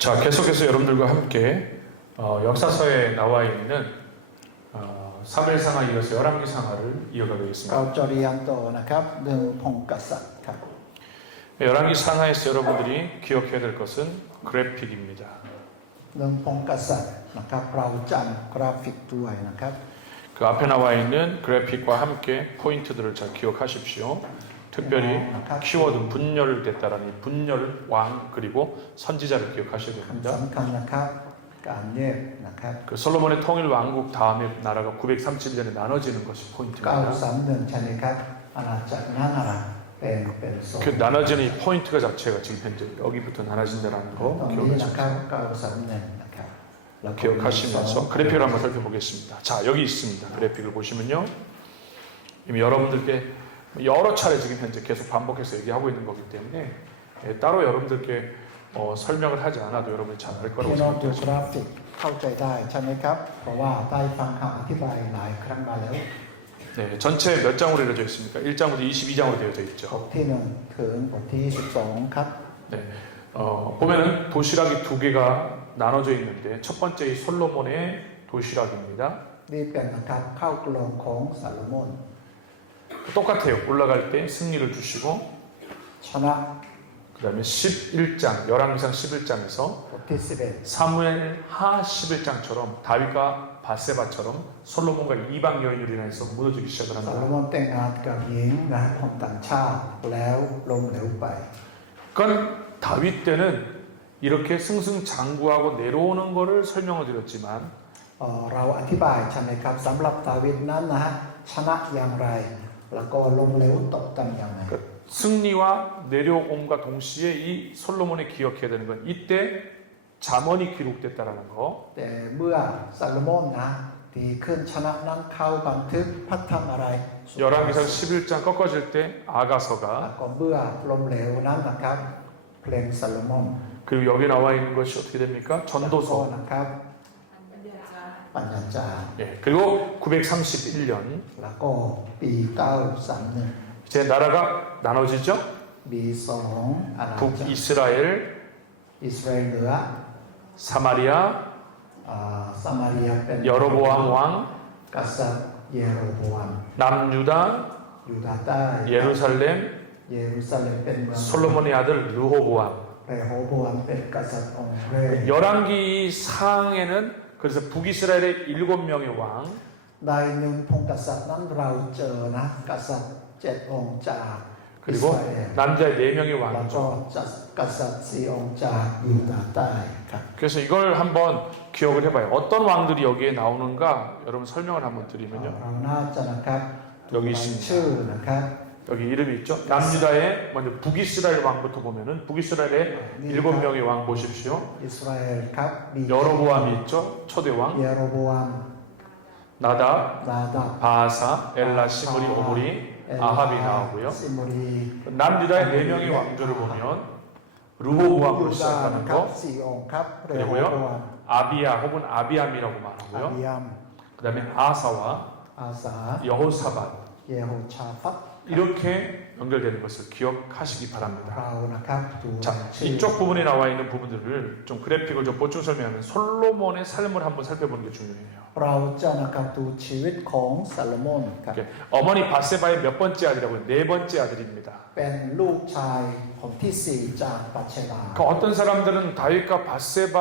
자, 계속해서 여러분들과 함께 역사서에 나와 있는 사무엘상하 이어서 열왕기상하를 이어가겠습니다. เราจะเรียนต่อนะครับหนึ่งพงกษัตริย์ครับ 열왕기상하에서 여러분들이 기억해야 될 것은 그래픽입니다. หนึ่งพงกษัตริย์นะครับเราจำกราฟิกด้วยนะครับ 그 앞에 나와 있는 그래픽과 함께 포인트들을 잘 기억하십시오. 특별히 키워드 분열됐다라는 이 분열 왕 그리고 선지자를 기억하셔야 คำ 됩니다. สำคัญนะครับการแยกนะครับ 그 솔로몬의 통일 왕국 다음에 나라가 937년에 나눠지는 것이 931 포인트입니다. ใช่ไหมครับอาณาจักรนั้นอะไรเป็นโซน 그 나눠지는 이 포인트가 자체가 지금 현재 여기부터 나눠진다라는 ตร 거 งนี้นะ 기억하십시오. ครับ931นะครับแล้วก็ 기억하시면서 그래픽을 한번 살펴보겠습니다. 자, 여기 있습니다. 그래픽을 보시면요. 이미 여러분들께 여러 차례 지금 현재 계속 반복해서 얘기하고 있는 거기 때문에 따로 여러분들께 설명을 하지 않아도 여러분이 잘 알 거라고 พี่น้องดู 생각합니다. กราฟิกเข้าใจได้ใช่ไหมครับเพราะว่าได้ฟังคำอธิบายหลายครั้งมาแล้ว 네, 전체 몇 장으로 이루어져 있습니까? 1장부터 22장으로 되어져 บ 있죠. ทที่1ถึงบทที่22ครับ 네, 보면은 도시락이 두 개가 나눠져 있는데 첫 번째 이 솔로몬의 도시락입니다. นี่เป็นนะครับข้าวกลองของซาโลมอน 똑같아요. 올라갈 때 승리를 주시고 ชนะ 그 다음에 11장, 열왕기상 11장에서 บทที่11 사무엘 하 11장처럼 다윗과 바세바처럼 솔로몬과 이방 여인으로 인해서 무너지기 시작을 ซาโล 합니다. มอนแต่งงานกับหญิงนะคนต่างชาติแล้วล้มเหลวไป 그러니까 다윗 때는 이렇게 승승장구하고 내려오는 거를 설명을 드렸지만 เราอธิบายใช่ไหมครับสำหรับดาวิดนั้นนะฮะชนะอย่างไร แล้วก็ล้มเหลวตกต่ำอย่างไร 승리와 내려옴과 동시에 이 솔로몬이 기억해야 되는 건 이때 잠언이 기록됐다라는 거. แต่เมื่อซาโลมอนนะที่ขึ้นชนะนั้นเข้าบันทึกพัฒนาอะไร 열왕기상 11장 꺾어질 때 แล้ว 아가서가 ก็เมื่อล้มเหลวนั้นนะครับเพลงซาโลมอน 그리고 여기 나와 있는 것이 어떻게 됩니까? ก็ 전도서. นะครับปัญญาจารย์ 예, 그리고 931년 แล้วก็ปี931 이제 나라가 나눠지죠. ปี2อาณาจักร 북이스라엘, อิสราเอลเหนือ 사마리아, ซามาเรียเป็น 여로보암 왕, กษัตริย์เยโรโบอัม 남유다, ยูดาห์ใต้ 예루살렘, เยรูซาเล็มเป็นเมือง 솔로몬의 아들 르호보암. เรโฮโบอัมเป็นกษัตริย์องค์แรก 열왕기 상에는 그래서 북이스라엘의 7명의 왕, ในหนึ่งพงศ์กษัตริย์นั้นเราเจอนะกษัตริย์7องค์จากอิส 그리고 ราเอล 남자의 4명의 แล้วก็ 왕이죠. กษัตริย์4องค์จากยูดาห์ใต้ครับ 그래서 이걸 한번 기억을 해봐요. 어떤 왕들이 여기에 나오는가 여러분 설명을 한번 드리면요. เราน่าจะนะครับ 여기 ราย 있습니다. ชื่อนะครับ 여기 이름이 있죠. 남유다의 먼저 북이스라엘 왕부터 보면은 북이스라엘의 7명의 왕 보십시오. อิสราเอลครับมี 여로보암이 있죠. 초대 왕. เยโรโบอัม 나답, นาดาบ 바사, 엘라, 시므리, 오므리, 아합이 나오고요. ซิมุรี 남유다의 4명의 왕조를 보면 르호보암으로 ยูดาห์ 시작하는 นะครับ 거, 4องค์ครับเรโฮ 그리고요 โบอัม 아비야 혹은 아비암이라고 อา 말하고요. บิยัม 그 다음에 아사와 อาสา 여호사밧 เยโฮชาฟัต 이렇게 연결되는 것을 기억하시기 바랍니다. เรานะครับดู 자, ชื่อ 이쪽 부분에 나와 있는 부분들을 좀 그래픽을 좀 보충 설명하면 솔로몬의 삶을 한번 살펴보는 게 중요해요. เราจะนะครับดูชีวิตของซาโลมอนครับ 이렇게 어머니 바세바의 몇 번째 아들이라고요? 4번째 아들입니다. เป็นลูกชายคนที่ 4 จากปัจเชบา 그러니까 어떤 사람들은 다윗과 바세바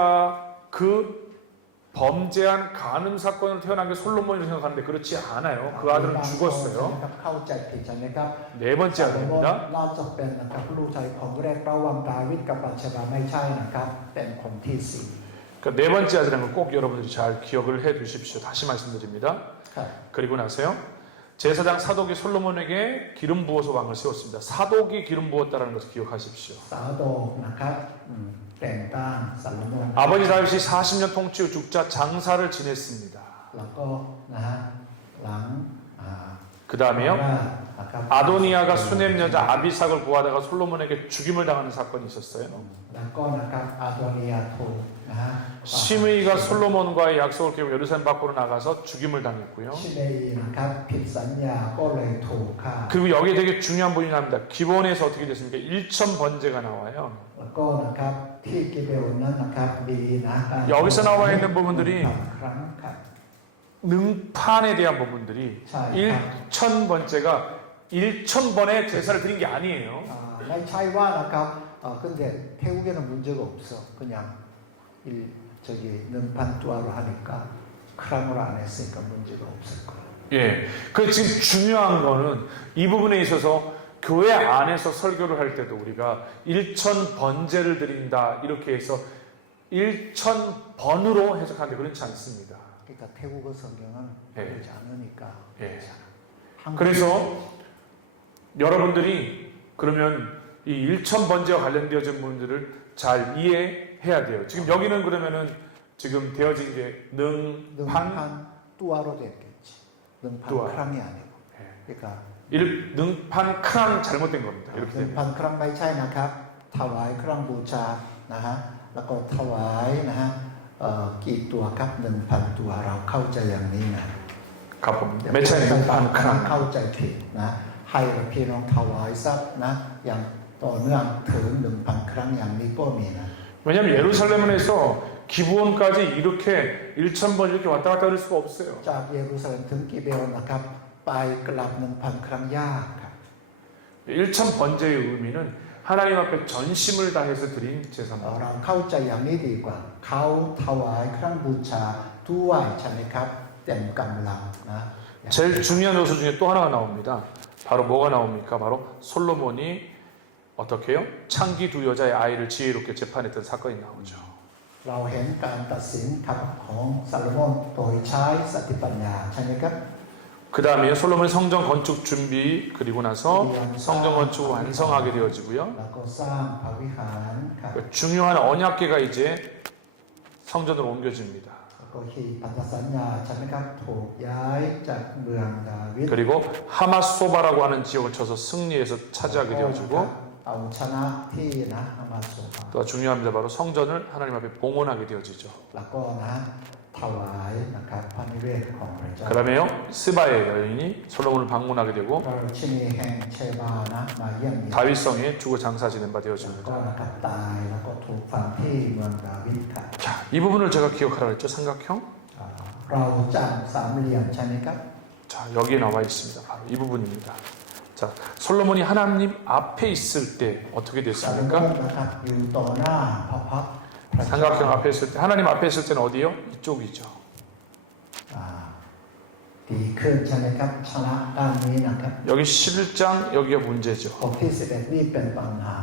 그 범죄한 간음 사건을 태어난 게 솔로몬이라고 생각하는데 그렇지 않아요. 그 아들은 บางคน 죽었어요. นะครับเข้าใจผิดใช่ไหมครับ 4번째 ซาโลมอน 아들입니다. น่าจะเป็นนะครับลูกชายของแรกระหว่างดาวิดกับปัจเชบาไม่ใช่นะครับเป็นคนที่ 그 4번째 아들이라는 걸 꼭 여러분들이 잘 기억을 해 두십시오. 다시 말씀드립니다. 4ครับ 그리고 나서요. 제사장 사독이 솔로몬에게 기름 부어서 왕을 세웠습니다. 사독이 기름 부었다는 것을 기억하십시오. สาโดกนะครับแต่งตั้งซาโลมอน 아버지 다윗이 40년 통치 후 죽자 장사를 지냈습니다. แล้วก็นะฮะหลัง 그 다음에요. นะครับ 아도니아가 수냄 여자 아비삭을 구하다가 솔로몬에게 죽임을 당하는 사건이 있었어요. แล้วก็นะครับอาโดเนียถูกนะฮะ 시므이가 솔로몬과의 약속을 깨고 예루살렘 밖으로 나가서 죽임을 당했고요. ชิเมยีนะครับผิดสัญญาก็เลยถูกฆ่า 그리고 여기에 되게 중요한 부분이 나옵니다. 기본에서 어떻게 됐습니까? 1천 번제가 나와요. แล้ว แล้วก็นะครับที่กิเบลนั้นนะครับมีนะการ 여기서 나와 있는 부분들이 ครั้งครับ 능판에 대한 부분들이 자, 1000번째가 1000번의 제사를 드린 게 아니에요. ไม่ใช่ว่านะครับ근데 태국에는 문제가 없어. 그냥 저기 능판투아로 하니까 크랑으로 안 했으니까 문제가 없을 거야. 예. 그 지금 중요한 거는 이 부분에 있어서 교회 안에서 설교를 할 때도 우리가 1000번제를 드린다 이렇게 해서 1000번으로 해석하는데 그렇지 않습니다. 그러니까 태국어 성경은 예. 그렇지 않으니까. 예. 한국- 그래서 여러분들이 그러면 이 1000번제와 관련되어진 부분들을 잘 이해해야 돼요. 지금 여기는 그러면은 지금 되어진 게 능판 능판 뚜아로 됐겠지. 능판 뚜아. 크랑이 아니고. 예. 그러니까 능판 크랑 잘못된 겁니다. 이렇게 되면 능판 크랑 ไม่ใช่นะครับ ถวายเครื่องบูชานะฮะแล้วก็ถวายนะฮะกี่ตัวครับ 1,000 ตัวเราเข้าใจอย่างนี้นะ 가봅니다. 매차에 능판 เข้า 크랑 ใจผิดนะให้พี่น้องถวายสักนะอย่างต่อเนื่องถึง 1,000 ครั้งอย่างนี้ก็มีนะ 왜냐하면 예루살렘에서 기브온까지 이렇게 1000번 이렇게 왔다 갔다 할 수가 없어요. จากเยรูซาเล็มถึงกิเบลนะครับไปกลับ 1,000 ครั้งยากครับ 1000번제의 의미는 하나님 앞에 전심을 다해서 드린 제사입니다. เราเข้าใจอย่างนี้ดีกว่าเขาถวายเครื่องบูชาด้วยใช่ไหมครับเต็มกำลังนะ 제일 중요한 요소 중에 또 하나가 나옵니다. 바로 뭐가 나옵니까? 바로 솔로몬이 어떻게 해요? 창기 두 여자의 아이를 지혜롭게 재판했던 사건이 나오죠. เราเห็นการตัดสินครับของซาโลมอนโดยใช้สติปัญญาใช่ไหมครับ 그 다음에 솔로몬이 성전 건축 준비 그리고 나서 성전 건축 완성하게 되어지고요. แล้วก็สร้างพระวิหารครับ 그 중요한 언약궤가 이제 성전으로 옮겨집니다. แล้วก็ขีพันธสัญญาใช่ไหมครับถูกย้ายจากเมืองดาวิด 그리고 하마소바라고 하는 지역을 쳐서 승리해서 차지하게 되어지고 เอาชนะที่นะอามาโซบา 또 중요합니다. 바로 성전을 하나님 앞에 봉헌하게 되어지죠. แล้วก็นะถวายนะครับพระนิเวศของพระเจ้า 그다음에요 스바의 여인이 솔로몬을 방문하게 되고 พระราชินีแห่งเชบานะมาเยี่ยมเยียน 다윗성에 주거 장사 지낸 바 แล้วก็ 되어집니다. นะครับตายแล้วก็ถูกฝังที่เมืองดาวิดครับ 자, 이 부분을 제가 기억하라고 했죠. 삼각형. เราจำสามเหลี่ยมใช่ไหมครับ 자, 여기에 나와 있습니다. 바로 이 부분입니다. 자, 솔로몬이 하나님 앞에 있을 때 어떻게 ซาโลมอน 됐습니까? นะครับอยู่ต่อหน้าพระพักตร์พระเจ้า 삼각형 앞에 있을 때 하나님 앞에 있을 때는 어디요? 이쪽이죠. ดีขึ้นใช่ไหมครับชนะด้านนี้นะครับ 여기 11장 여기가 문제죠. บทที่11นี่เป็นปัญหา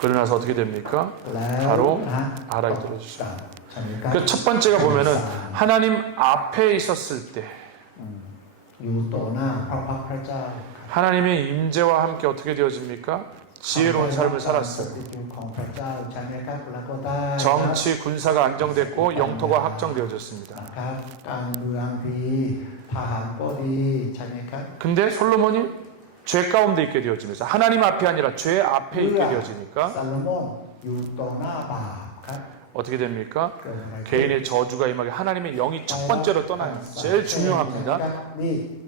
그러고 나서 어떻게 됩니까? แล้ว 바로 นะ 알아야 들어주시죠. ใช่ไหมครับ 그 첫 번째가 보면은 하나님 앞에 있었을 때 อยู่ต่อหน้าพระพักตร์พระเจ้า 하나님의 임재와 함께 어떻게 되어집니까? 지혜로운 삶을 살았어요. ของพระเจ้าใช่ไหมครับแล้วก็ได้ 정치, 군사가 안정됐고 영토가 확정되어졌습니다. นะครับการเมืองดีทหารก็ดีใช่ไหมครับ 근데 솔로몬이 죄 가운데 있게 되어지면서 하나님 앞이 아니라 죄 앞에 있게 되어지니까 ซาโลมอนอยู่ต่อหน้าบาปครับ 어떻게 됩니까? เกิดอะไรขึ้น 개인의 저주가 임하게 하나님의 영이 첫 번째로 떠나요. 제일 중요합니다. นี่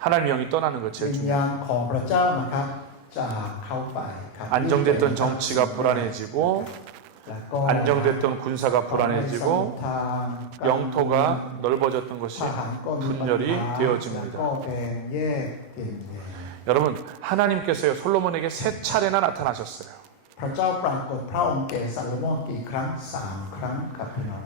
하나님 영이 떠나는 거 วิ 제일 ญ 중요해요. ญาณของพระเจ้านะครับจะเข้าไปครับ 안정됐던 정치가 불안해지고 แล้วก็ 안정됐던 군사가 불안해지고 영토가 넓어졌던 것이 ทหารก็มีปัญหา 분열이 แล้ว 되어집니다. ก็แบ่งแยกเปลี่ยนแปลง 여러분 하나님께서요 솔로몬에게 세 차례나 나타나셨어요. พระเจ้าปรากฏพระองค์แก่ซาโลมอนกี่ครั้ง3ครั้งครับพี่น้อง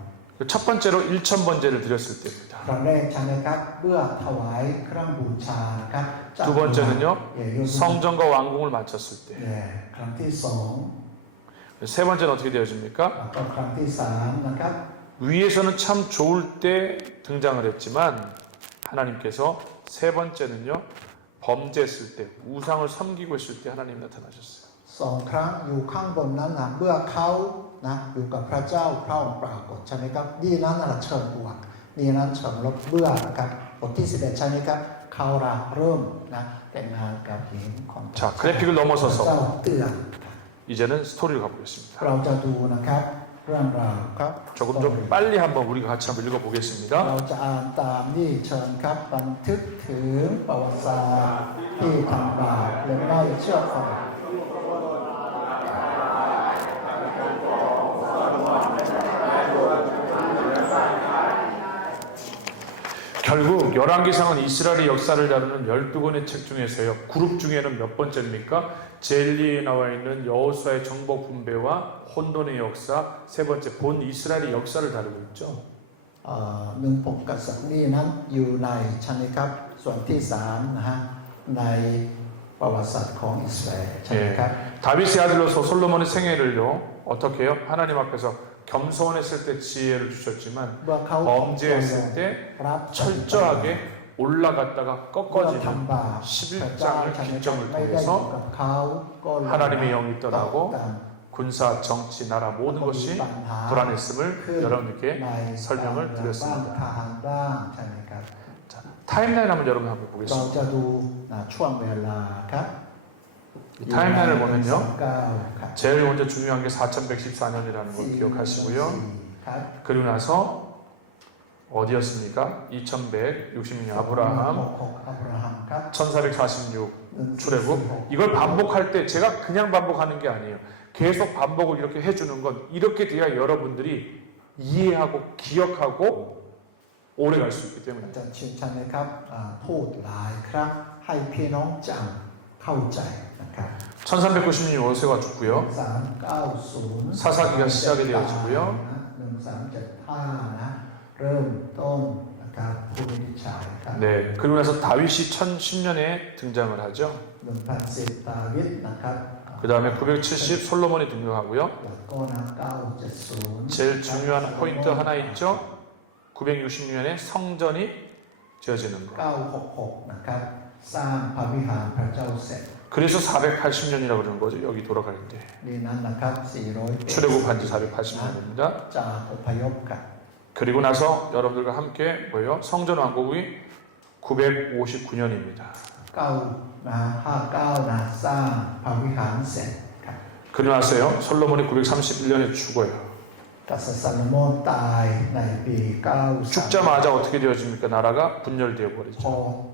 첫 번째로 1000번제를 드렸을 때입니다. ครั้งแรกใช่ไหมครับเพื่อถวายเครื่องบูชานะครับจาก 두 번째는요 เยรูซาเล็ม 성전과 왕궁을 마쳤을 때. ครั้งที่สอง 세 번째는 어떻게 되어집니까? แล้วก็ครั้งที่สามนะครับ 위에서는 참 좋을 때 등장을 했지만 하나님께서 세 번째는요 범죄했을 때 우상을 섬기고 있을 때 하나님 나타나셨어요. สองครั้งอยู่ข้างบนนั้นนะเมื่อเขานะอยู่กับพระเจ้าพระองค์ปรากฏใช่ไหมครับนี่นั้นนะเชิงบวกนี่นั้นเชิงลบเบื่อนะครับบทที่11ใช่ไหมครับเขาเริ่มนะแต่งงานกับหญิงของพระ 자 เจ้า 그래픽을 พระเจ้า 넘어서서 เตือน 이제는 스토리를 가보겠습니다. เราจะดูนะครับเรื่องราวครับ 조금 좀 빨리 한번 우리가 같이 한번 읽어보겠습니다. เราจะอ่านตามนี่เชิญครับบันทึกถึงประวัติศาสตร์ที่ทำบาปและไม่เชื่อฟัง 결국 열왕기상은 이스라엘의 역사를 다루는 12권의 책 중에서요. 그룹 중에는 몇 번째입니까? 제1리에 나와 있는 여호수아의 정복 분배와 혼돈의 역사, 세 번째 본 이스라엘의 역사를 다루고 있죠. หนึ่งปกษัตริย์นี่นั้นอยู่ในใช่ไหมครับส่วนที่สามนะฮะในประวัติศาสตร์ของอิสราเอลใช่ไหมครับ 다윗의 아들로서 솔로몬의 생애를요. 어떻게 해요? 하나님 앞에서 겸손했을 때 지혜를 주셨지만 เมื่อเขา 범죄했을 때 รับ 철저하게 올라갔다가 เมื่อ 꺾어지는 ทำบาปพระเจ้า 11장을 ใช่ไหมครับ 기점을 ไม่ได้อยู่ 통해서 กับเขาก็ลง 하나님의 영이 ต่อ 떠나고 กัน 군사, 정치, 나라 모든 ก็มี 것이 ปัญหา 불안했음을 ขึ้น 여러분께 ใน 설명을 บ้าง 드렸습니다. ทหารบ้างใช่ไหมครับ 자, 타임라인 한번 여러분 한번 เรา 보겠습니다. จะดูช่วงเวลาครับ 이 타임라인을 보면요. 9ครับ 제일 먼저 중요한 게 4114년이라는 걸 기억하시고요. ครับ 그리고 나서 어디였습니까? 2166년 아브라함, อับราฮัมครับ 1446 출애굽. 이걸 반복할 때 제가 그냥 반복하는 게 아니에요. 계속 반복을 이렇게 해주는 건 이렇게 돼야 여러분들이 이해하고 기억하고 오래 갈 수 있기 อา 때문에. จารย์ชินชันนะครับพูดหลายครั้งให้พี่น้องจำเข้าใจนะครับ 1396년 요새가 죽고요. 1390 사사기가 시작이 되어지고요. 1375นะเริ่มต้นนะครับผู้วินิจฉัยครับ 네, 그리고 나서 다윗이 1010년에 등장을 하죠. 1010 ดาวิดนะครับ 그 다음에 970 솔로몬이 등장하고요. แล้วก็นะ970 제일 중요한 포인트 하나 있죠. 960년에 성전이 지어지는 거. 966นะครับสร้างพระวิหารพระเจ้าเสร็จ 그래서 480년이라고 그러는 거죠. 여기 돌아갈 때. นี่นั้นนะครับ400 출애굽한 지 480년입니다. จากอพยพครับ 그리고 나서 여러분들과 함께 뭐예요? 성전 왕국이 959년입니다. 9นะ59นะสร้างพระวิหารเสร็จครับ 그리고 나서요. 솔로몬이 931년에 죽어요. กษัตริย์ซาโลมอนตายในปี93 죽자마자 어떻게 되어집니까? 나라가 분열되어 พอ 버리죠.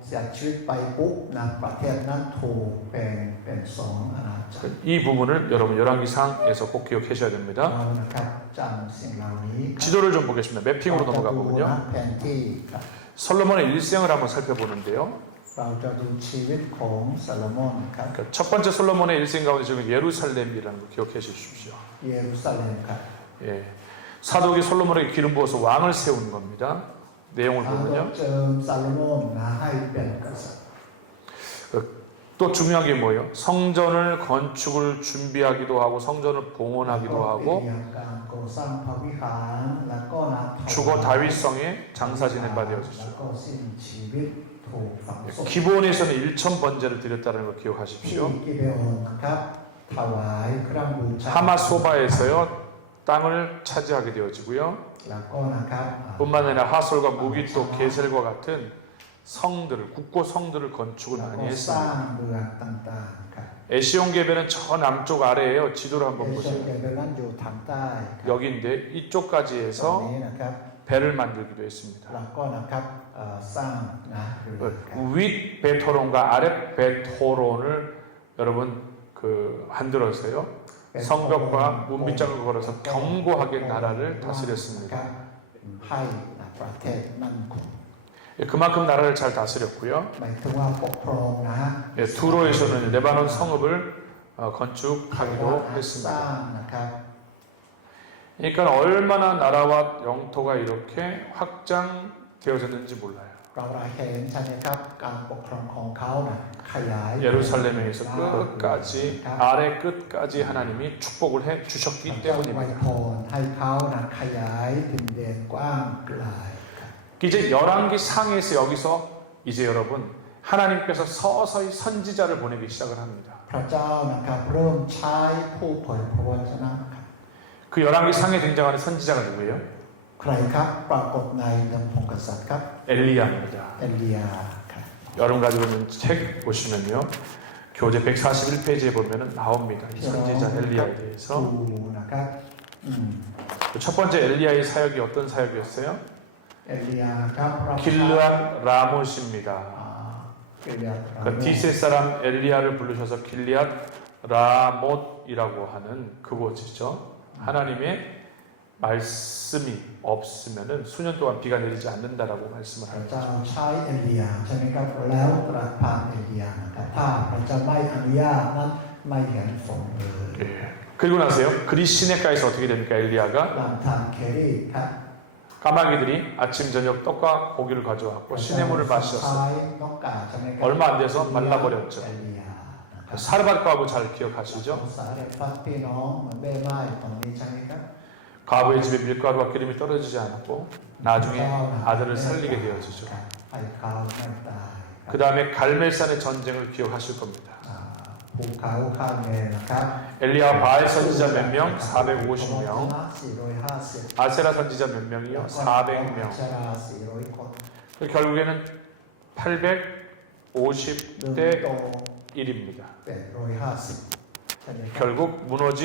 เสียชีวิตไปปุ๊บนะประเทศนั้นถูกแบ่งเป็นสองอาณาจักร 이 부분을 여러분 열왕기상에서 꼭 기억하셔야 เรา 됩니다. นะครับจำสิ่งเหล่านี้ 지도를 좀 보겠습니다. 매핑으로 เราจะ 넘어가 ดู 보면요. นะแผนที่ครับ 솔로몬의 일생을 한번 살펴보는데요. เราจะดูชีวิตของซาโลมอนครับ 그 첫 번째 솔로몬의 일생 가운데 지금 예루살렘이라는 거 기억해 주십시오. เยรูซาเล็มครับ 예. 사독이 솔로몬에게 기름 부어서 왕을 세우는 겁니다. 내용을 เรา 보면요. เจิมซาโลมอนนะให้เป็นกษัตริย์ 또 중요한 게 뭐예요? 성전을 건축을 준비하기도 하고 성전을 봉헌하기도 เต 하고 รียมการก่อสร้างพระวิหารแล้วก็นะถวาย 죽어 다윗성에 장사 지낸 바 แล้ว 되어지죠. ก็สิ้นชีวิตถูกฝังศพ 기본에서는 1천 번제를 드렸다는 걸 ที่ 기억하십시오. กิเบโอนนะครับถวายเครื่องบูชา 하마소바에서요 땅을 차지하게 되어지고요. แล้วก็นะครับ 뿐만 아니라 하솔과 무기토, 게셀과 같은 성들을 국고 성들을 건축을 แล้ว 많이 ก็สร้าง 했습니다. เมืองต่างๆครับ 에시온 게벨은 저 남쪽 아래에요. 지도를 เอ 한번 เชีย 보세요. เกเบรันอยู่ทางใต้ครับ 여기인데 이쪽까지 ตรง 해서 นี้นะครับ 배를 만들기도 했습니다. แล้วก็นะครับสร้างนะเรือครับ 윗 베토론과 아랫 베토론을 여러분 그 만들어서요. 성벽과 문빗장을 걸어서 견고하게 나라를 ครั 다스렸습니다. บให้ประเทศมั่นคง 예, 그만큼 나라를 잘 다스렸고요. หมายถึงว่าปกครองนะฮะ 예, 두로에서는 레바논 성읍을 เขา 건축하기도 สร้า 했습니다. งนะครับ 그러니까 얼마나 나라와 영토가 이렇게 확장되어졌는지 몰라요. เราเห็นใช่ไหมครับการปกครองของเขานะขยาย 예루살렘에서 끝까지 아래 끝까지 하나님이 축복을 해 พระ 주셨기 เจ้าไว้ 때문입니다. พรให้เขานะขยายดินแดนกว้างไกล 이제 열왕기 상에서 여기서 이제 여러분 하나님께서 서서히 선지자를 보내기 시작을 합니다. พระเจ้านะครับเริ่มใช้ผู้เผยพระวจนะครับ 그 열왕기 상에 등장하는 선지자가 누구예요? ใครครับปรากฏในเรื่องของกษัตริย์ครับ 엘리야입니다. เอลียาครับ 여러분 가지고 있는 책 보시면요. 교재 141페이지에 보면은 나옵니다. 이 선지자 엘리야에 대해서. ดูนะครับ 첫 번째 엘리야의 사역이 어떤 사역이었어요? เอลียาครับรับ 길르앗 라못입니다. เอลียา 그 디세 사람 엘리야를 부르셔서 길리앗 라못이라고 하는 그곳이죠. 하나님의 말씀이 없으면은 수년 동안 비가 내리지 않는다라고 พ 말씀을 ระ 하는 เจ้า 거죠. ใช้เอลียาใช่ไหมครับแล้วตรัสผ่านเอลียานะครับถ้าพระเจ้าไม่อนุญาตนั้นไม่เห็นฝนเลย 예. 그리고 나서요. 그리 시내가에서 어떻게 됩니까? 엘리야가 หลังทางเครีครับ 까마귀들이 아침 저녁 떡과 고기를 가져왔고 시내물을 ใช้ 마셨어요. นกกาใช่ไหมครับ 얼마 안 돼서 말라버렸죠. เอลียานะครับ 사르밧과부 잘 ส 기억하시죠? งสารฟัดพี่น้องเหมือนแม่ไม้ของนี้ใช่ไหมครับ 과부의 집에 밀가루와 기름이 떨어지지 않았고 나중에 아들을 살리게 되어지죠. ไอ้เขาไม่ตาย 그 다음에 갈멜산의 전쟁을 기억하실 겁니다. ภูเขาข้างเนนะครับ 엘리야 바알 선지자 몇 명? 450명. 450 아세라 선지자 몇 명이요? 400명. ชรา400 คน 결국에는 หนึ่ง 850대 โต 1입니다. 850ใช่ไหมครับ 결국 무너진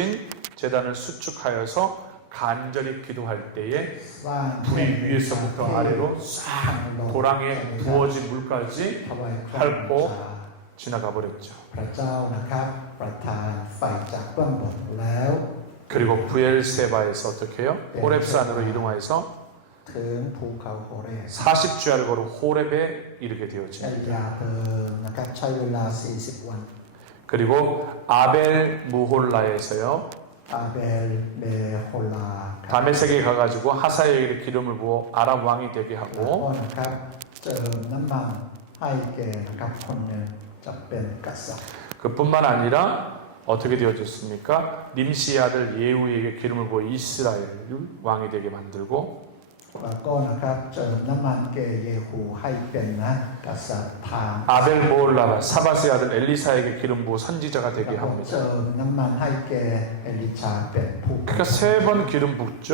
재단을 수축하여서 간절히 기도할 때에 สร้าง 불이 위에서부터 아래로 สร้างโลก 도랑에 부어진 물까지 ถวายพระบู 핥고 ชา 지나가 버렸죠. พระเจ้านะครับประทานไฟจากเบื้องบนแล้ว 그리고 부엘세바에서 어떻게 해요? 호렙산으로 이동하여서 ถึงภูเขาโฮเรบ 40주야를 걸어 호렙에 이르게 เอ 되어집니다. ลียาเดินนะครับใช้เวลา40 วัน 그리고 아벨 무홀라에서요 อาเบลเบโฮลาครับ 다메섹에 가가지고 하사엘에게 기름을 부어 아람 왕이 되게 แล้ว 하고 ก็นะครับเจิมน้ำมันให้แก่นะครับคนหนึ่งจะเป็นกษัตริย์ 그뿐만 아니라 어떻게 되어졌습니까? 님시의 아들 예후에게 기름을 부어 이스라엘 왕이 되게 만들고 แล้วก็นะครับเจิมน้ำมันแก่เยฮูให้เป็นนะกษัตริย์ทาง 아벨 모홀라 사바스의 아들 엘리사에게 기름 부어 선지자가 แล้ว 되게 ก็ 합니다. เจิมน้ำมันให้แก่เอลิชาเป็นผู้ 그러니까 세 번 기름 붓죠.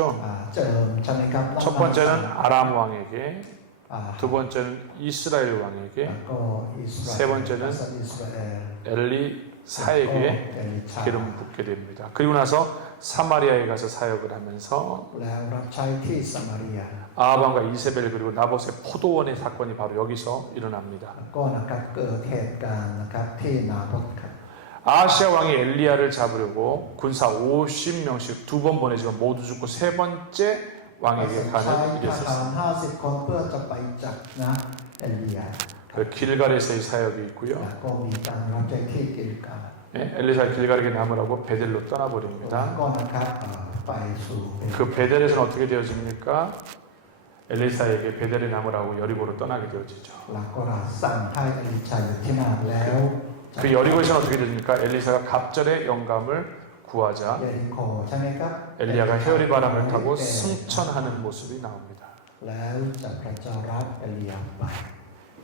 เจิมใช่ไหมครับ 첫 번째는 아람 왕에게, อ่า 두 번째는 이스라엘 แล้ว 왕에게, ก็อิสรา 세 เอล 번째는 กษัตริย์อิสราเอล 엘리사에게 เอลิชา 기름 붓게 됩니다. 그리고 나서 사마리아에 가서 사역을 하면서 แล้วรับใช้ที่สมาเรีย 아합과 이세벨 그리고 나봇의 포도원의 사건이 바로 여기서 일어납니다. ก็นะครับเกิดเหตุการณ์นะครับที่นาบทครับ 아하시아 왕이 엘리야를 잡으려고 군사 50명씩 두 번 보내지만 모두 죽고 세 번째 ใช้ 왕에게 ท 가는 หาร 일이었습니다. 50 คนเพื่อจะไปจับนะเอลียา 그 길갈에서의 사역이 있고요. แล้วก็มีการรับใช้ที่กิลกา 네, 엘리사 길갈에게 남으라고 베델로 แล้ว 떠나버립니다. ก็นะครับไปสู่ 그 베델에서는 어떻게 되어집니까? 엘리사에게 베델에 남으라고 여리고로 떠나게 되어지죠. แล้วก็สั่งให้เอลิชาอยู่ที่นั่นแล้ว 그 여리고에서는 어떻게 되십니까? 엘리사가 갑절의 영감을 구하자 เยริโคใช่ไหมครับ 엘리야가 헤어리 바람을 타고 승천하는 모습이 나옵니다. แล้วจะพระเจ้ารับเอลียาไป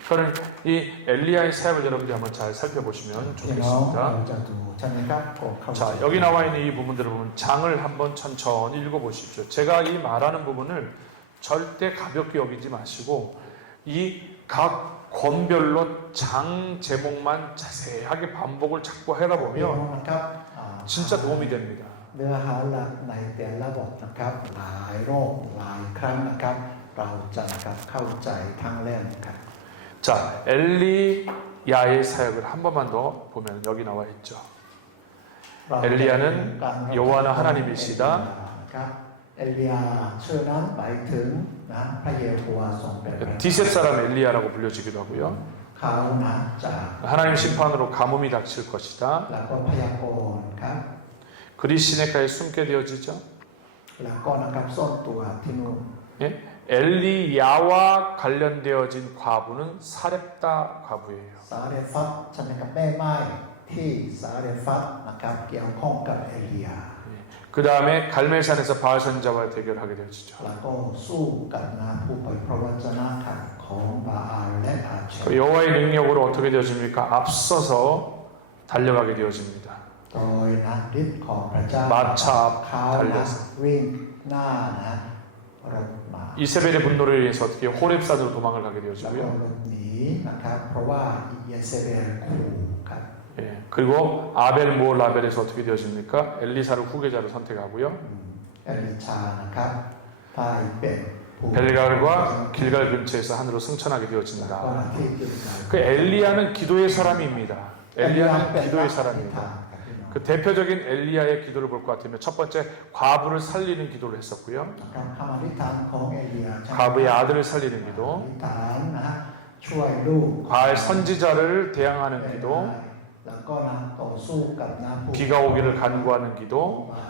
그러니까 이 엘리야의 사역을 여러분들이 한번 잘 살펴보시면 พี่น้องเรา 좋겠습니다. จะดูใช่ไหมครับก็เข้าใจ 자, 여기 나와 있는 이 부분들을 보면 장을 한번 천천히 읽어보십시오. 제가 이 말하는 부분을 절대 가볍게 여기지 마시고 이 각 권별로 장 제목만 자세하게 반복을 자꾸 하다 พี่น้อง 보면 นะครับ 진짜 도움이 됩니다. เนื้อหาหลักในแต่ละบทนะครับหลายรอบหลายครั้งนะครับ เราจะนะครับเข้าใจทั้งเล่มครับ 자, 엘리야의 사역을 한 번만 더 보면 여기 나와 있죠. เราจะ 엘리야는 การ 여호와는 하나님이시다. นะครับเอลียาชื่อนั้นหมายถึงนะพระเยโฮวาทรงเป็นพระ 디셉 사람 엘리야라고 불려지기도 하고요. เขานะจาก 하나님 심판으로 가뭄이 닥칠 것이다. แล้วก็พยากรณ์ครับ 그리 시내가에 숨게 되어지죠. แล้วก็นะครับซ่อนตัวที่นู่น 예? 엘리야와 관련되어진 과부는 사렙다 과부예요. สาเรฟัตใช่ไหมครับแม่ไม้ที่สาเรฟัตนะครับเกี่ยวข้องกับเอลียา 그 다음에 갈멜산에서 바알 선지자와 대결하게 되어지죠. แล้วก็สู้กับนะผู้เผยพระวจนะค่ะของบาอาลและอาเช 그 여호와의 능력으로 어떻게 되어집니까? 앞서서 달려가게 되어집니다. โดยนะฤทธิ์ของพระเจ้า 마차 เขา 앞 นะ 달려서 วิ่งหน้านะรถมา 이세벨의 분노를 인해서 어떻게 호렙산으로 도망을 가게 แล้วก็ 되어지고요. หลบหนีนะครับเพราะว่าเยเซเบลขู่ครับ 예, 그리고 아벨 모올 라벨에서 어떻게 되어집니까? 엘리사를 후계자로 선택하고요. เอลิชานะครับพ่ายเป็นผู้ 벨갈과 길갈 근처에서 하늘로 승천하게 แล้วก็ 되어진다. มาที่กิลกาล 그 엘리야는 기도의 사람입니다. 엘리야는 기도의 ที่ 사람입니다. ทางกับพี่น้อง 그 그 대표적인 엘리야의 기도를 볼 것 같으면 첫 번째 과부를 살리는 기도를 했었고요. นะครับคำอธิษฐานของเอลียาใช่ไหม 과부의 아들을 살리는 อ 기도, ธิษฐานนะฮะช่วยลูก 과할 선지자를 ได้ 대항하는 기도, แล้วก็นะต่อสู้กับนะผู้ 비가 오기를 간구하는 기도, อ่า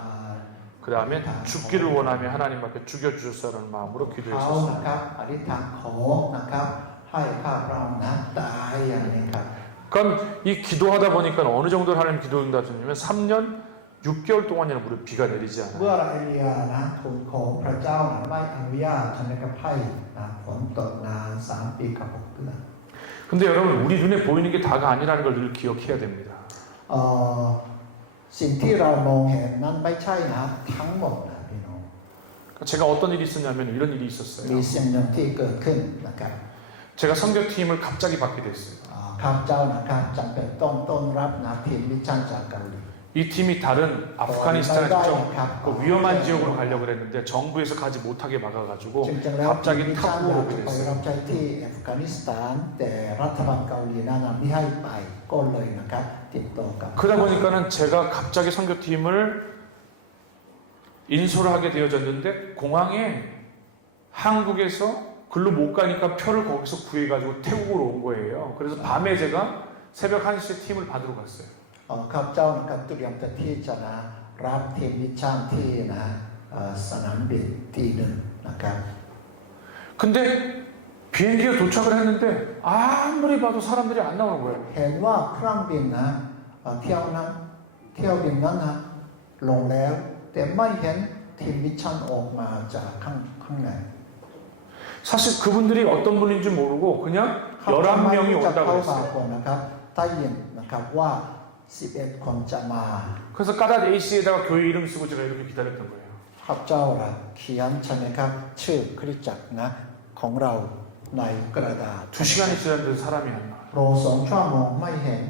그 다음에 죽기를 원하며 하나님 앞에 죽여주셨다는 마음으로 เขา 기도했었어요. นะครับอธิษฐานขอนะครับให้ข้าพระองค์นะตายอย่างนี้ครับ 그러니까 이 기도하다 보니까 어느 정도 하나님 기도 응답이냐면 3년 6개월 동안이나 무려 비가 내리지 เมื่อ 않아요. เอลียานะทูลขอพระเจ้านะไม่อนุญาตใช่ไหมครับให้นะฝนตกนาน3 ปีกับ 6 เดือน 근데 여러분 우리 눈에 보이는 게 다가 아니라는 걸 늘 기억해야 됩니다. เอ่อสิ่งที่เรามองเห็นนั้นไม่ใช่นะทั้งหมดนะพี่น้อง 제가 어떤 일이 있었냐면 이런 일이 มี 있었어요. สิ่งหนึ่งที่เกิดขึ้นนะครับ 제가 선교팀을 갑자기 받게 됐어요. ข้าพเจ้านะครับจำเป็นต้องต้อนรับนะทีมมิชชั่นจากเกาหลี 이 팀이 다른 아프가니스탄에 좀 그 위험한 지역으로 가려고 그랬는데 정부에서 가지 못하게 막아가지고 จริงๆแล้วทีม 갑자기 มิชชั่น 타고 อยาก 오게 จะไป 됐어요. รับใช้ที่อัฟกานิสถานแต่รัฐบาลเกาหลีนั้นไม่ให้ไปก็เลยนะครับติดต่อกับ 그러다 보니까는 제가 갑자기 선교팀을 인솔을 하게 되어졌는데 공항에 한국에서 글로 못 가니까 표를 거기서 구해가지고 태국으로 온 거예요. 그래서 밤에 제가 새벽 1시에 팀을 받으러 갔어요. ข้าพเจ้านะครับเตรียมจะที่จะนะรับทีมมิชชั่นที่นะสนามบินที่หนึ่งนะครับ 근데 비행기가 도착을 했는데 아무리 봐도 사람들이 안 나오는 거예요. เห็นว่าเครื่องบินนะเที่ยวบินนั้นนะลงแล้วแต่ไม่เห็นทีมมิชชั่นออกมาจากข้างใน 사실 그분들이 어떤 분인지 모르고 그냥 11명이 จะ 온다고 เข้ามา 그랬어요. คนนะครับได้ยินนะครับว่า11 คนจะมา 그래서 까닷 A씨에다가 교회 이름 쓰고 제가 이렇게 기다렸던 거예요. ข้าพเจ้าล่ะเขียนใช่ไหมครับชื่อคริสตจักรนะของเราในกระดาษ 2시간이 지났는데 사람이 안 나와요. รอ2 ชั่วโมงไม่เห็น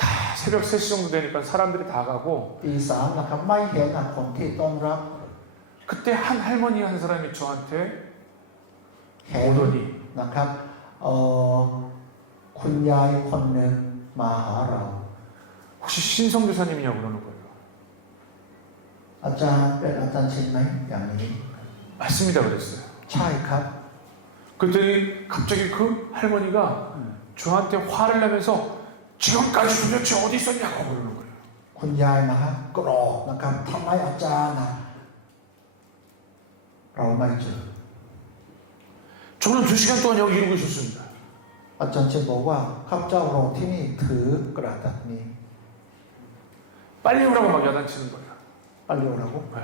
다 새벽 3시 정도 되니까 사람들이 다 가고 ตี 3นะครับไม่เห็นคนที่ต้องรับ 그때 한 할머니 한 사람이 저한테 เห็น 오더니 นะครับคุณยายคนหนึ่งมาหาเรา 혹시 신성교사님이냐고 그러는 거예요. อาจารย์เป็นอาจารย์ชินไหมอย่างนี้ 맞습니다 그랬어요. ใช่ครับ 그랬더니 갑자기 그 할머니가 저한테 화를 내면서 지금까지 도대체 어디 있었냐고 그러는 거예요. คุณยายนะฮะโกรธนะครับทำไมอาจารย์นะเราไม่เจอ 저는 2시간 동안 여기 이러고 있었습니다. อาจารย์ชินบอกว่าข้าพเจ้ารอที่นี่ถือกระดาษนี้ 빨리 오라고 막 야단치는 거예요. 빨리 오라고 네.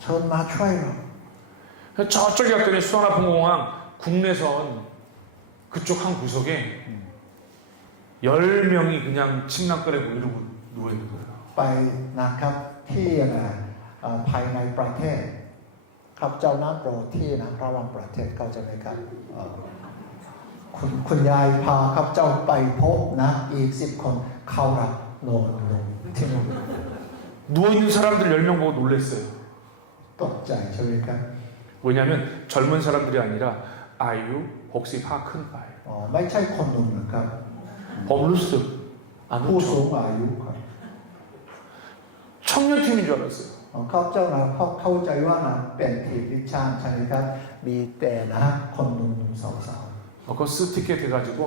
เชิญมาช่วยเรา 저쪽에 갔더니 수원아풍공항 국내선 그쪽 한 구석에 10명이 그냥 침낭 꺼내고 이러고 누워있는 거예요. ไปนะครับที่ภายในประเทศข้าพเจ้านั่งรอที่นะระหว่างประเทศเข้าใจไหมครับคุณยายพาข้าพเจ้าไปพบนะอีก10 คนเข้ารับนอนลงที่นู่น 누워있는 사람들 10명 보고 놀랐어요. ตกใจใช่ไหมครับ 왜냐하면 젊은 사람들이 아니라 아유, 혹시 파큰파예요. ไม่ใช่คนหนุ่มนะครับ 버블루스 ผู้สู 아무튼 งอายุครับ 청년팀인 줄 알았어요. ข้าพเจ้านะเข้าใจว่านะเป็นทีมวิชาใช่ไหมครับมีแต่นะคนหนุ่มๆสาว 그 스티켓 해가지고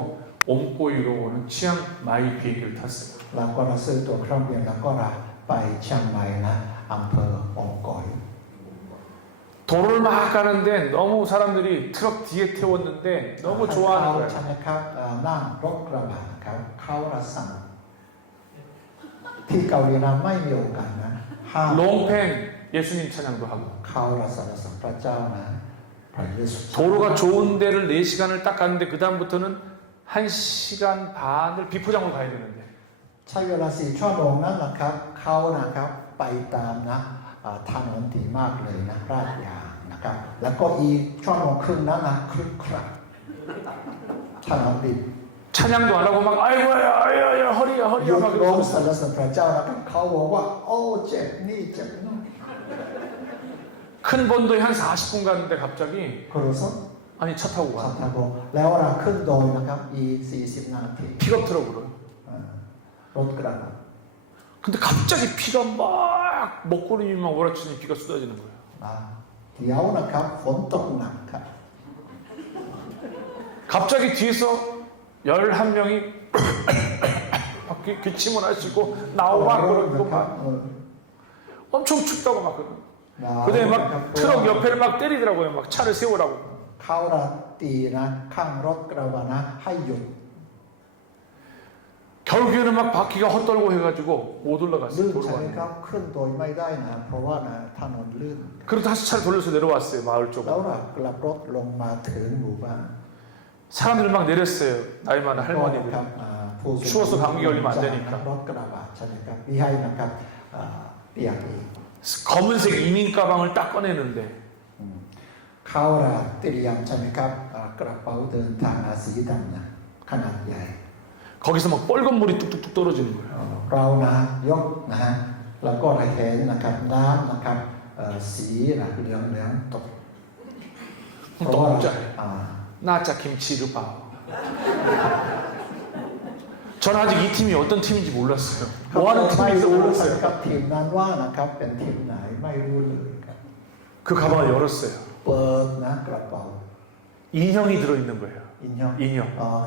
옴꼬이로 오는 치앙 마이 비행기를 탔어요. ๆแล้วก็เราซื้อตัวเครื่องบินแล้วก็เราไปเชียงใหม่นะอำเภอองกอย 도로를 막 가는데 너무 사람들이 트럭 뒤에 태웠는데 너무 좋아하는 ใช่ 거예요. ไหมครับนั่งรถกระบะครับเข้ารัสซันที่เกาหลีนะไม่มีโอกาสนะห้าม 롱팽 예수님 찬양도 하고 เข้ารัสซันพระเจ้านะพระเยซู 도로가 좋은 데를 4시간을 딱 갔는데 그 다음부터는 1시간 반을 비포장으로 가야 되는데 ใช้เวลา4 ชั่วโมงนั้นนะครับเขานะครับไปตามนะถนนดีมากเลยนะราดยางนะครับแล้วก็อีก1 ชั่วโมงครึ่งนั้นนะคลึกคลักถนนดิน 찬양도 안 하고 막 아이고야 아이야 허리야 ย 허리야 ก 막 ร้อง 이러면서 สรรเสริญพระเจ้านะครับเขาบอกว่าโอ้เจ็บนี่เจ็บนั่น 큰 본도에 한 40분 갔는데 갑자기 ครูสอน 아니 차 타고 ขับ 가 ทางบกแล้วเราขึ้นโดยนะครับอีก40 นาที 픽업 트럭으로 รถกระบะ 근데 갑자기 비가 막 먹구름이 막 몰아치니 비가 쏟아지는 거예요. เดี๋ยวนะครับฝนตกหนักครับ 갑자기 뒤에서 11명이 막 기침을 하시고 나오고 막 นะ 그러고 ครับ 막 엄청 춥다고 막 그러고 หนาว 그다음에 นะครับ 막 트럭 옆에를 막 때리더라고요. 막 차를 세우라고. เขาระตีนะข้างรถกระบะนะให้หยุด 결국에는 막 바퀴가 헛돌고 해가지고 못 ลื่ 올라갔어요. นใช่ไหม 도로가. ครับขึ้นโดยไม่ได้นะเพราะว่านะถนนลื่น 그래도 다시 차를 돌려서 내려왔어요. 마을 แล้ว 쪽으로. เรากลับรถลงมาถึงหมู่บ้าน 사람들 막 내렸어요. 나이 많은 ก็นะ 할머니들. ครับผู้สูง 추워서 감기 걸리면 안 จาก 되니까. รถกระบะใช่ไหมครับพี่ให้นะครับเปียกอีก 검은색 이민 가방을 딱 꺼내는데 เขาระเตรียมใช่ไหมครับกระเป๋าเดินทางสีดำนะขนาดใหญ่ 거기서 막 빨간 물이 뚝뚝뚝 떨어지는 거예요. เรานะยกนะฮะแล้วก็เห็นนะครับน้ำนะครับสีนะเหลืองเหลืองตก 또 먹자. อ่า 나짜 김치를 봐. 저는 아직 이 팀이 어떤 팀인지 몰랐어요. 뭐 하는 ไม่ 팀인지 รู้นะ 몰랐어요. ครับทีมนั้นว่านะครับเป็นทีมไหนไม่รู้เลยครับ 그 가방을 열었어요. เปิดนะกระเป๋า 인형이 들어있는 거예요. อินยอง 인형.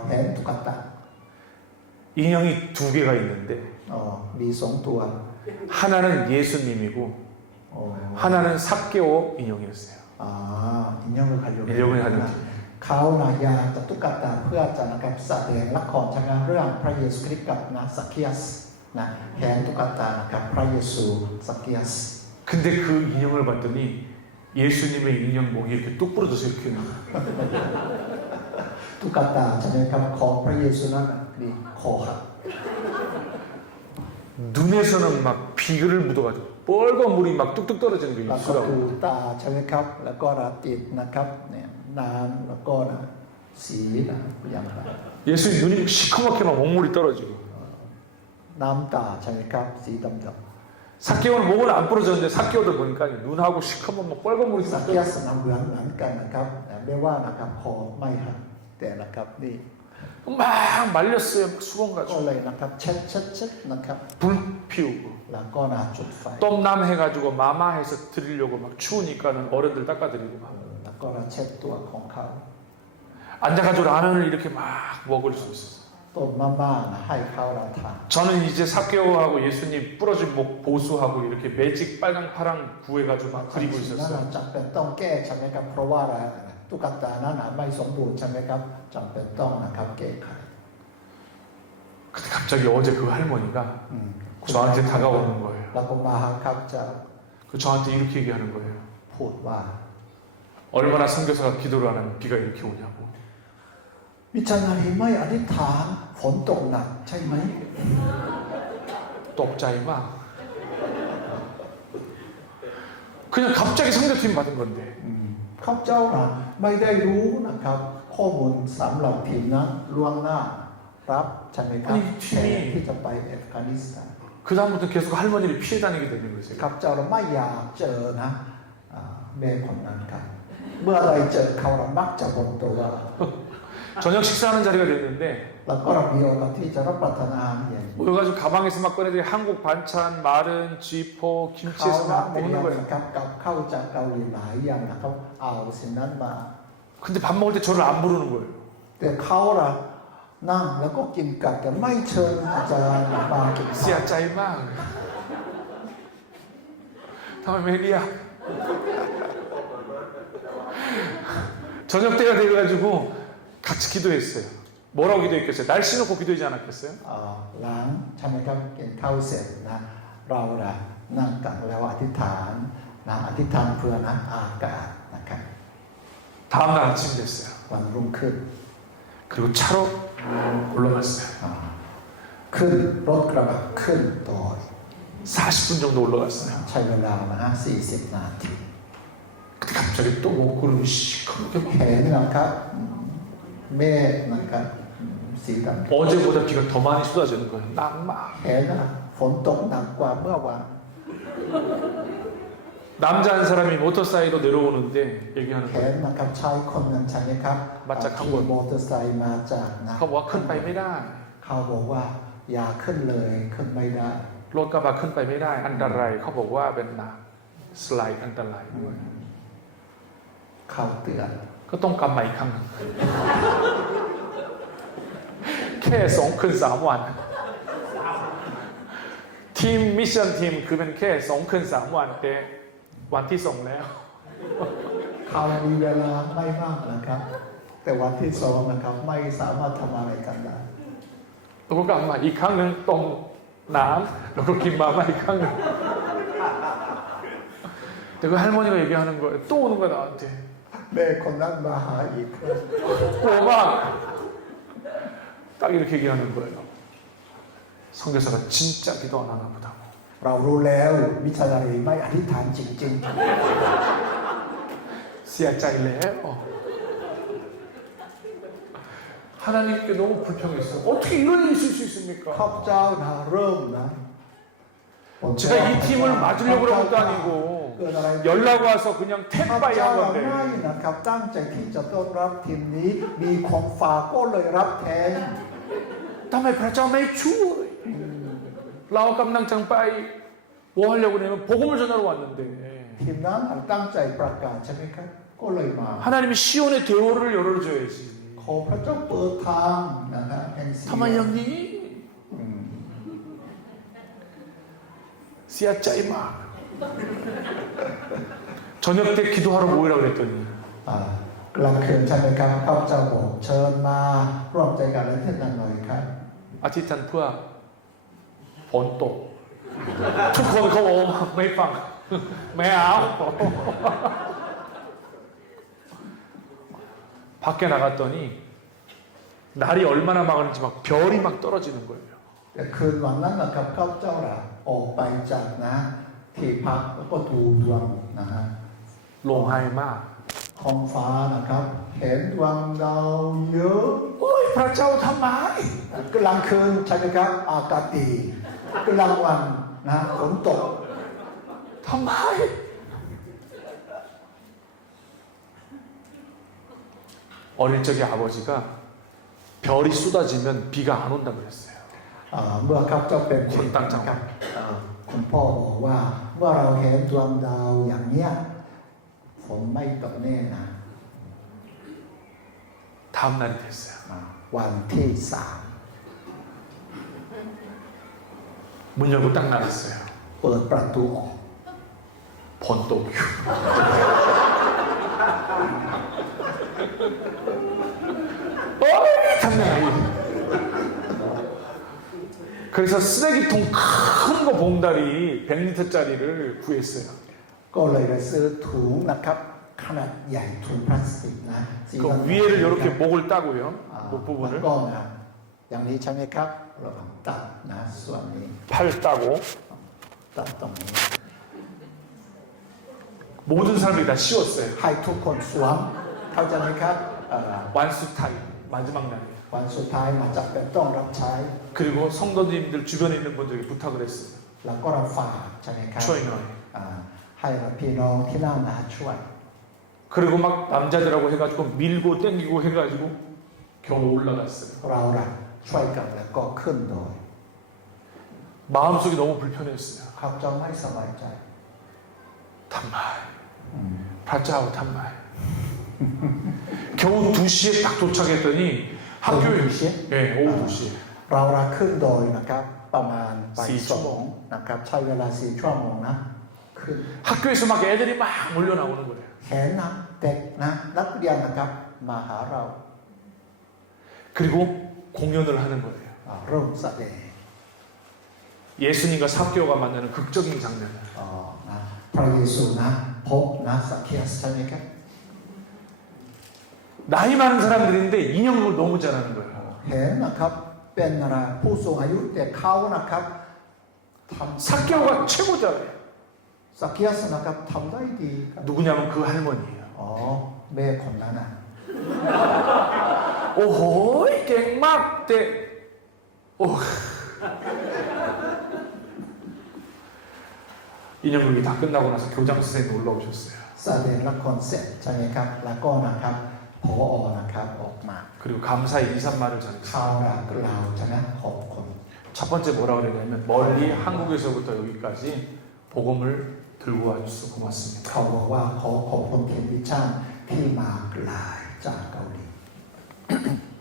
เห็นตุ๊กตา 인형이 두 개가 있는데 มีสองตัว 하나는 예수님이고 อ๋อ 하나는 삭개오 인형이었어요. อินยองคือใครอยู่ อินยองคือใครอยู่ เขานะอยากจะตุ๊กตาเพื่อจะนะครับแสดงละครชนะเรื่องพระเยซูคริสต์กับนะสักเคียสนะเห็นตุ๊กตานะครับพระเยซูสักเคียส 근데 그 인형을 봤더니 예수님의 인형 목이 이렇게 뚝 부러져서 이렇게 있는 거예요. ตุ๊กตาใช่ไหมครับของพระเยซูนั้นมีคอหัก 눈에서는 막 비글을 묻어가지고 빨간 물이 막 뚝뚝 떨어지는 แล้ว 거예요. ก็ดู 입술하고. ตาใช่ไหมครับ แล้วก็ระติดนะครับเนี่ยน้ำแล้วก็นะสีนะอย่างไร 예수님 눈이 시커멓게 막 먹물이 떨어지고 น้ำตาใช่ไหมครับสีดำ 삭개오는 목은 안 부러졌는데 삭개오도 보니까 눈하고 시커먼 막 빨간 물이 ๆสัก 싹 เคียสนะเหมือนกันนะครับแต่ไม่ว่านะครับคอไม่หักแต่นะครับนี่ 막 말렸어요. 수건 ก็ 가지고 เลยนะครับเช็ดนะครับ 불 피우고 แล้วก็นะจุดไฟ 똠남 해가지고 마마해서 드리려고 막 추우니까는 어른들 닦아드리고 막 แล้วก็นะเช็ดตัวของเขา 앉아가지고 라면을 이렇게 막 먹을 수 있었어요. ต้มมาม่านะให้เขาเราทาน 저는 이제 삭개오하고 예수님 부러진 목 보수하고 이렇게 매직 빨강 파랑 구해가지고 막 그리고 นั่น 있었어요. จำเป็นต้องแก้ใช่ไหมครับเพราะว่าอะไรตุ๊กตานั้นไม่สมบูรณ์ใช่ไหมครับจำเป็นต้องนะครับแก้ไข 근데 갑자기 어제 그 할머니가 อืม 저한테 다가오는 거예요. แล้วก็มาหาครับจะ 그 저한테 이렇게 얘기하는 거예요. พูดว่า 얼마나 선교사가 기도를 안 하면 비가 이렇게 오냐고. มิฉะนั้นไม่อธิษฐานฝนตกหนักใช่ไหม 똑짜이 막. 그냥 갑자기 상대팀 받은 건데. ข้าพเจ้านะไม่ได้รู้นะครับ ข้อมูลสำหรับทีมนั้นล่วงหน้ารับใช่ไหมครับ นี่ที่ แผนที่จะไปอัฟกานิสถาน 그 다음부터 계속 할머니를 피해 다니게 되는 거죠. ข้าพเจ้าไม่อยากเจอนะแม่คนนั้นครับเมื่อไรเจอเขาเรามักจะบ่นตัวว่า 저녁 식사하는 자리가 됐는데 แล้วก็เรามีโอกาสที่จะรับประทานอาหารเย็น 모여가지고 가방에서 막 꺼내들이 한국 반찬, 마른, 쥐포, เขา 김치에서 นะ 막 เตรีย 먹는 ม 거예요. กับเข้าวจากเกาหลีหลายอย่างนะเขาเอาสิ่งนั้นมา 근데 밥 먹을 때 저를 안 부르는 거예요. แต่เขาล่ะนั่งแล้วก็กินกับแต่ไม่เชิญอาจารย์มากินข้าว 씨야 짜이마. 다음에 메리야. 저녁 때가 돼가지고 같이 기도했어요. 뭐라고 기도했겠어요? 날씨 놓고 기도하지 않았겠어요? หลังใช่ไหมครับกินข้าวเสร็จนะเราล่ะนั่งกันแล้วอธิษฐานนะอธิษฐานเพื่อนะอากาศนะครับ 다음날 아침 됐어요. วันรุ่งขึ้น 그리고 차로 올라갔어요. ขึ้นรถกระบะขึ้นต่อ 40분 정도 올라갔어요. ใช้เวลามานะ40 นาที 근데 갑자기 또 먹구름이 시커멓게 เห็นนะครับเมฆนะครับสีดำ 어제보다 비가 더 많이 쏟아지는 거예요. 낭막. เห็นนะฝนตกหนักกว่าเมื่อวาน 남자 한 사람이 모터사이로 내려오는데 얘기하는 เห็น 거예요. นะครับชายคนนั้นใช่ไหมครับ มาจากข้างบน ขี่มอเตอร์ไซค์มาจากนะ เขาบอกว่าขึ้นไปไม่ได้ เขาบอกว่าอย่าขึ้นเลยขึ้นไม่ได้ รถกระบะขึ้นไปไม่ได้อันตรายเขาบอกว่าเป็นน้ำสไลด์อันตรายด้วย เขาเตือน ก็ต้องกลับมาอีกครั้งหนึ่งแค่2 คืน 3 วันทีมมิชชั่นทีมคือเป็นแค่2 คืน 3 วันแต่วันที่2แล้ว เขามีเวลาไม่มากนะครับ แต่วันที่สองนะครับไม่สามารถทำอะไรกันได้ แล้วก็กลับมาอีกครั้งหนึ่งตรงน้ำแล้วก็กินมาม่าอีกครั้งหนึ่งแต่그 할머니가 얘기하는 거예요. 또 오는 거야 나한테. แม่คนนั้นมาหาอีก 꼬마 딱 이렇게 얘기하는 거예요. 선교사가 진짜 기도 안 하나 보다. เรารู้แล้วมิชชันนารีไม่อธิษฐานจริง 씨앗자일래? 하나님께 너무 불평했어요. 어떻게 이런 일이 있을 수 ๆ 있습니까? ข้าพเจ้านะเริ่มนะ 제가 이 팀을 맞으려고 그런 것도 아니고 เกิดอะไร 연락 와서 그냥 ข้าพ 텐바이 เจ้า 한 ไม่ 건데 นะครับตั้งใจที่จะต้อนรับทีมนี้มีของฝากก็เลยรับแทน 다음에 브라자메 주 라오 감당장바이 뭐 하려고 그러면 복음을 전하러 왔는데 ทีมนั้นตั้งใจประกาศใช่ไหมครับก็เลยมา 하나님이 시온의 대오를 열어줘야지 ขอพระเจ้าเปิดทางนะฮะแห่งเสียง 타만 형님 씨앗자이마 저녁 때 기도하러 모이라고 그랬더니 กลางคืนใช่ไหมครับข้าพเจ้าบอกเชิญมาร่วมใจกันและเทศนาหน่อยครับ 아티탄 푸아 본또ทุกคน เขาบอกไม่ฟังไม่เอา 밖에 나갔더니 날이 얼마나 막았는지 막 별이 막 떨어지는 거예요. แต่คืนวันนั้นนะครับข้าพเจ้าล่ะออกไปจากนะที่พักแล้วก็ดูดวงนะฮะ 롱하이마 ท้องฟ้านะครับเห็นดวงดาวเยอะ 오이 브라자오 탐마이 กลางคืนใช่ไหมครับอากาศดีกลางวันนะฝนตก 탐마이 어릴 적에 아버지가 별이 쏟아지면 비가 안 온다 그랬어요. เมื่อข้าพเจ้าเป็น คนต่างจังหวัด คุณพ่อบอกว่าเมื่อเราเห็นดวงดาวอย่างเนี้ยฝนไม่ตกแน่นะ 다음 날이 됐어요. วันที่สาม 문 열고 딱 나갔어요. เปิดประตูออก 번또 어이 장난이. 그래서 쓰레기통 큰 거 봉다리 100리터짜리를 구했어요. ก็เลยไปซื้อถุงนะครับขนาดใหญ่ถุงพลาสติกนะสี 그 위에를 이렇게 목을 따고요. แล้ว 목 부분을 ก็นะอย่างนี้ใช่ไหมครับเราตัดนะส่วนนี้ 팔 따고 ตัดตรงนี้ 모든 사람들이 다 씌웠어요. ให้ทุกคนสวมเข้าใจไหมครับ 완수 타임 마지막 날이에요. วันสุดท้ายมาจับเป็นต้องรับใช้ 그리고 성도님들 주변에 있는 분들에게 부탁을 했어요. แล้วก็รับฝากใช่ไหมครับ ช่วยหน่อย ให้พี่น้องที่นั่นนะช่วย 그리고 막 남자들하고 해가지고 밀고 땡기고 해가지고 겨우 올라갔어요. เราล่ะช่วยกันแล้วก็ขึ้นโดย 마음속이 너무 불편했어요. เขาจะไม่สบายใจ 탐말 발자하고 탐말 겨우 2시에 딱 도착했더니 학교에 네, 오후 2시에 เราละขึ้นโดยนะครับประมาณบ่าย 4 สองนะครับใช้เวลา4 ชั่วโมงนะขึ้น 학교에서 막 애들이 막 몰려 나오는 거예요. เห็นนะเด็กนะนักเรียนนะครับมาหาเรา 그리고 공연을 하는 거예요. เริ่มแสดง 예수님과 사개오가 만나는 극적인 장면을. นะพระเยซูนะพบนะสักเคียสใช่ไหมครับ 나이 많은 사람들인데 인형을 너무 잘하는 거예요. เห็นนะครับเป็นอะไรผู้สูงอายุแต่เขานะครับทำ 사개오가 최고 잘해요. สักเคียสนะครับทำได้ดีครับ 누구냐면 그 할머니예요. แม่คนนั้นนะ 오호이 깽막 때 오. 인형극이 다 끝나고 나서 교장 선생님이 올라오셨어요. แสดงละครเสร็จใช่ไหมครับแล้วก็นะครับผอนะครับออกมา 그리고 감사의 2, 3말을 เขา 전했어요. รักเราใช่ไหมขอบคุณ 첫 번째 뭐라 그러냐면 멀리 한국에서부터 여기까지 복음을 들고 와주셔서 고맙습니다. เขาบอกว่าขอขอบคุณทีมวิชั่นที่มาไกลจากเกาหลี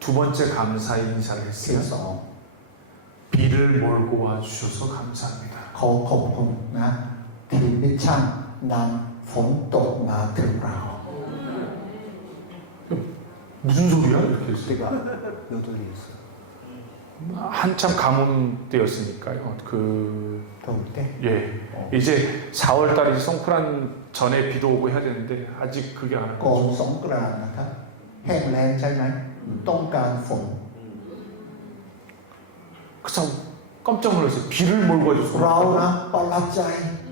두 번째 감사의 인사를 ที่ 했어요. สอง 비를 몰고 와주셔서 감사합니다. ขอขอบคุณนะทีมวิชั่นนำฝนตกมาถึงเรา 무슨 소리야? 이렇게 했어요. 우리가 요들이 있어요. 한참 가뭄 때였으니까요. 더울 때 예. 이제 4월 달에 송크란 전에 비도 오고 해야 되는데 아직 그게 안 ก่อน 와요. สงกรานต์นะครับแห้งแล้งใช่ไหมต้องการฝน 그래서 깜짝 놀랐어요. 비를 몰고 เรา 와줘서. นะประหลาดใจ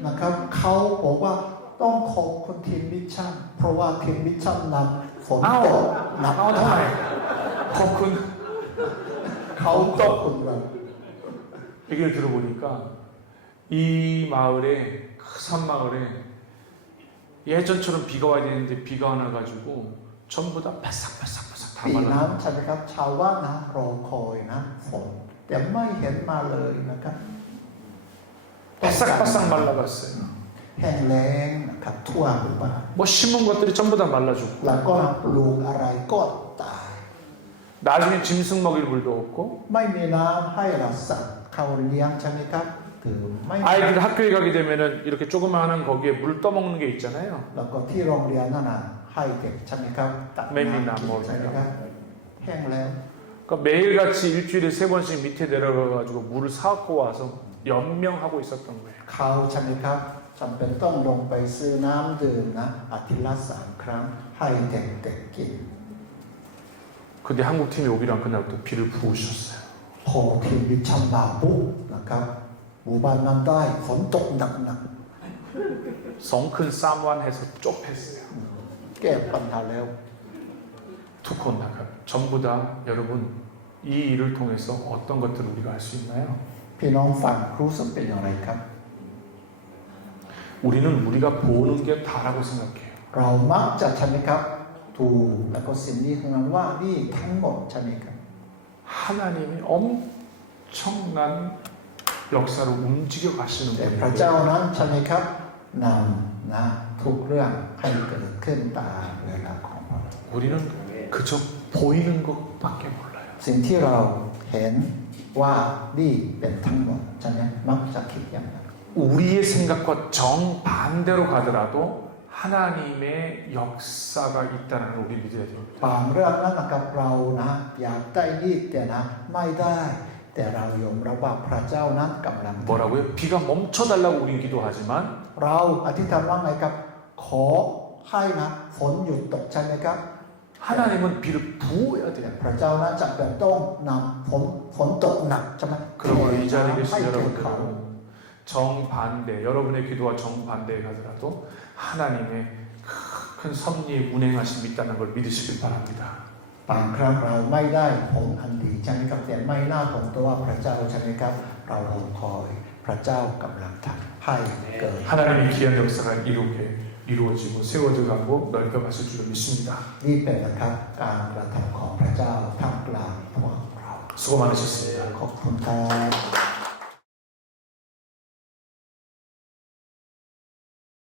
นะครับเขาบอกว่าต้องขอบคุณทีมมิชชั่นเพราะว่าทีมมิชชั่นนำฝนตกหนัก 아, 정말. 덕분 เขาขอบคุณเรา 얘기를 들어보니까 이 마을에 그 산마을에 예전처럼 비가 와야 되는데 비가 안 와가지고 전부 다 바싹바싹바싹 다 ปี 말라. นั้นใช่ไหมครับชาวบ้านนะรอคอยนะฝนแต่ไม่เห็นมาเลยนะครับ 바싹바싹 말라갔어요. แห้งแล้งนะครับทั่วหมู่บ้าน 뭐 심은 것들이 전부 다 말라죽고 แล้วก็ปลูกอะไรก็ตาย 나중에 짐승 먹일 물도 없고 ไม่มีน้ำให้เราสัตว์เขาเลี้ยงใช่ไหมครับคือไม่มี 아이들 학교에 가게 되면은 이렇게 조그마한 거기에 물 떠먹는 게 있잖아요. แล้วก็ที่โรงเรียนนั่นน่ะให้เด็กใช่ไหมครับตัก ไม่มี น้ำ น้ำ กิน หมด ใช่ไหมครับแห้งแล้ว 그러니까 매일같이 일주일에 3번씩 밑에 내려가가지고 물을 사갖고 와서 연명하고 있었던 거예요. เขาใช่ไหมครับจำเป็นต้องลงไปซื้อน้ำดื่มนะอาทิตย์ละ3 ครั้งให้เด็กๆกิน 근데 한국팀이 오기로 한 그날부터 비를 부으셨어요. พอทีมวิชัมบาปุ๊บนะครับหมู่บ้านนั้นได้ฝนตกหนัก 성큰 쌈완해서 좁혔어요. ๆแก้ปัญหาแล้ว 투콘 나가. 전부 다 여러분 이 일을 통해서 어떤 것들을 우리가 할 수 있나요? พี่น้องฟังรู้สึกเป็นอย่างไรครับ 우리는 우리가 보는 게 다라고 생각해요. เรามักจะใช่ไหมครับถูกแล้วก็สิ่งนี้ของเราว่านี่ทั้งหมดใช่ไหมครับ 하나님이 엄청난 역사로 움직여 가시는 แต่พระ 분이에요. เจ้านั้นใช่ไหมครับนำนะทุกเรื่องให้เกิดขึ้นตามเวลาของเรา 우리는 그저 보이는 것밖에 몰라요. สิ่งที่เราเห็นว่านี่เป็นทั้งหมดใช่ไหมมักจะคิดอย่างนั้น 우리의 생각과 정반대로 가더라도 하나님의 역사가 있다는 걸 우리 믿어야 됩니다. บางเรื่องนั้นนะครับเรานะอยากได้นี่แต่นะไม่ได้ แต่เรายอมรับว่าพระเจ้านั้นกำลังทำ 뭐라고요? 비가 멈춰달라고 우린 기도하지만 เราอธิษฐานว่าไงครับ ขอให้นะฝนหยุดตกใช่ไหมครับ 하나님은 비를 부어야 แต่ 돼요. พระเจ้านั้นจำเป็นต้องนำฝนตกหนักใช่ไหม 그러므로 이 자리에 ให้ 계신 แก่เขา 여러분들은 정반대, 여러분의 기도와 정반대에 가더라도 하나님의 큰 섭리의 운행하심이 있다는 걸 믿으시길 바랍니다. บางครั้งเราไม่ได้ผลอันดีใช่ไหมครับแต่ไม่น่าผลตัวว่าพระเจ้าใช่ไหมครับ เรารอคอยพระเจ้ากำลังทำให้เกิด 하나님의 귀한 역사가 이루어지고 세워져가고 넓혀가실 줄 믿습니다. นี่เป็นนะครับการกระทำของพระเจ้าท่ามกลางพวกเรา 수고 많으셨습니다. ขอบคุณครับ